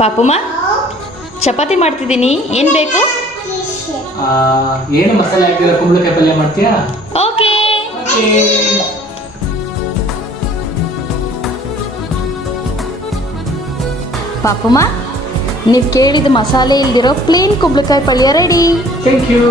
ಪಾಪಮ್ಮ ಚಪಾತಿ ಮಾಡ್ತಿದ್ದೀನಿ, ಏನು ಬೇಕು? ಏನು ಮಸಾಲೆ ಹಾಕಿರೋ ಕುಂಬಳಕಾಯಿ ಪಲ್ಯ ಮಾಡ್ತೀಯಾ? ಓಕೆ. ಪಾಪಮ್ಮ, ನೀವು ಕೇಳಿದ ಮಸಾಲೆ ಇಲ್ದಿರೋ ಪ್ಲೇನ್ ಕುಂಬಳಕಾಯಿ ಪಲ್ಯ ರೆಡಿ. Thank you.